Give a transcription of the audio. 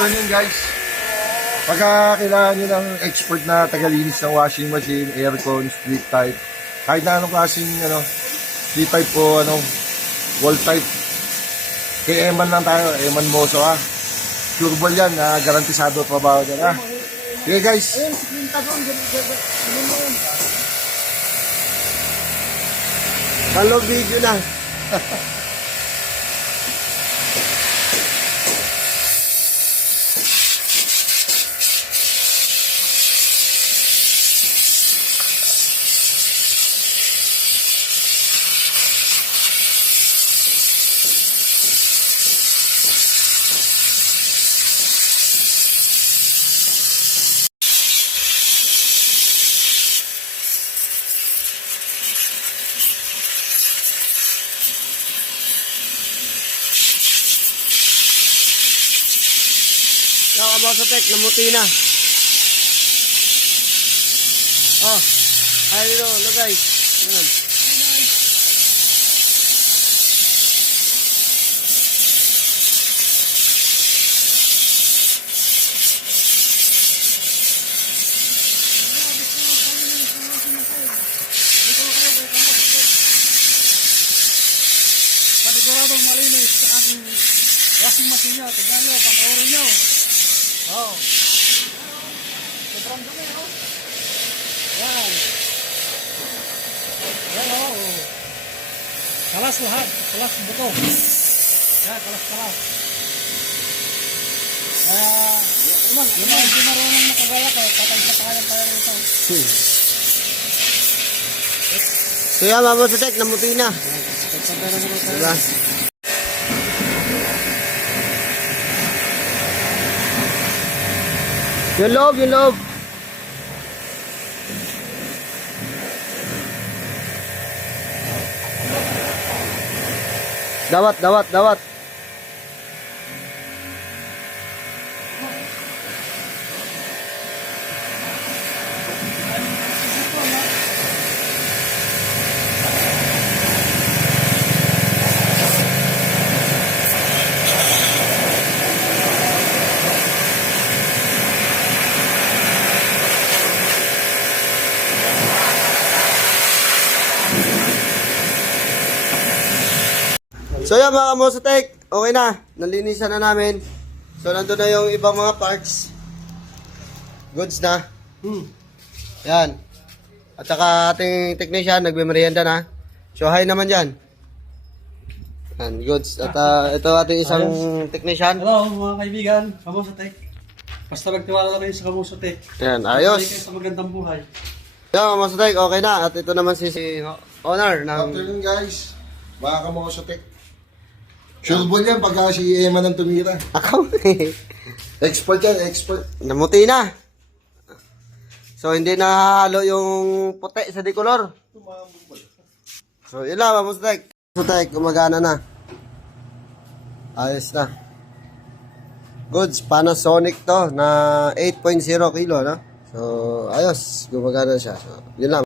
afternoon guys. Pagka kailangan nyo ng expert na tagalinis ng washing machine, aircon, split type, kahit na anong klaseng split type o wall type, kay Eman lang tayo, Eman Moso ha. Sureball yan, garantisado trabaho dyan ha. Okay guys. Kalo video na. Nakabaw sa tek, namuti na. Oh, ayun o, guys. Ayan. Paniguradong malinis sa ating washing machine nyo. Tignan nyo, panoorin nyo. Oh. Sobrang dumi, oh. Yan. Yan, oh. Kalas lahat. Kalas buto. Yan, kalas-kalas. Kaya, yung hindi marunong makagaya kayo, patay sa kaya tayo rito. So yan, mama sa tek, namuti na. Diba? Yung loob, yung loob. Dawat, dawat, dawat. So yan mga kamosotek, okay na. Nalinisan na namin. So nandun na yung ibang mga parts. Goods na. Yan. At saka ating technician, nagme-merienda na. So hi naman dyan. Yan, goods. At ito ating isang technician. Hello mga kaibigan, Kamusotek. Basta magtiwala lang kayo sa Kamusotek. Yan, ayos. Kayo sa magandang buhay. Yan kamosotek, okay na. At ito naman si owner ng... Afternoon guys. Mga kamosotek. Sureball yan pagka si Eman ang tumira. Ako Expert yan, expert. namuti na. So hindi nahalo yung puti sa decolor. So yun lang, kamosotek. Kamosotek, gumagana na. Ayos na. Goods, Panasonic to na 8.0 kilo, no? So ayos, gumagana siya. So yun lang.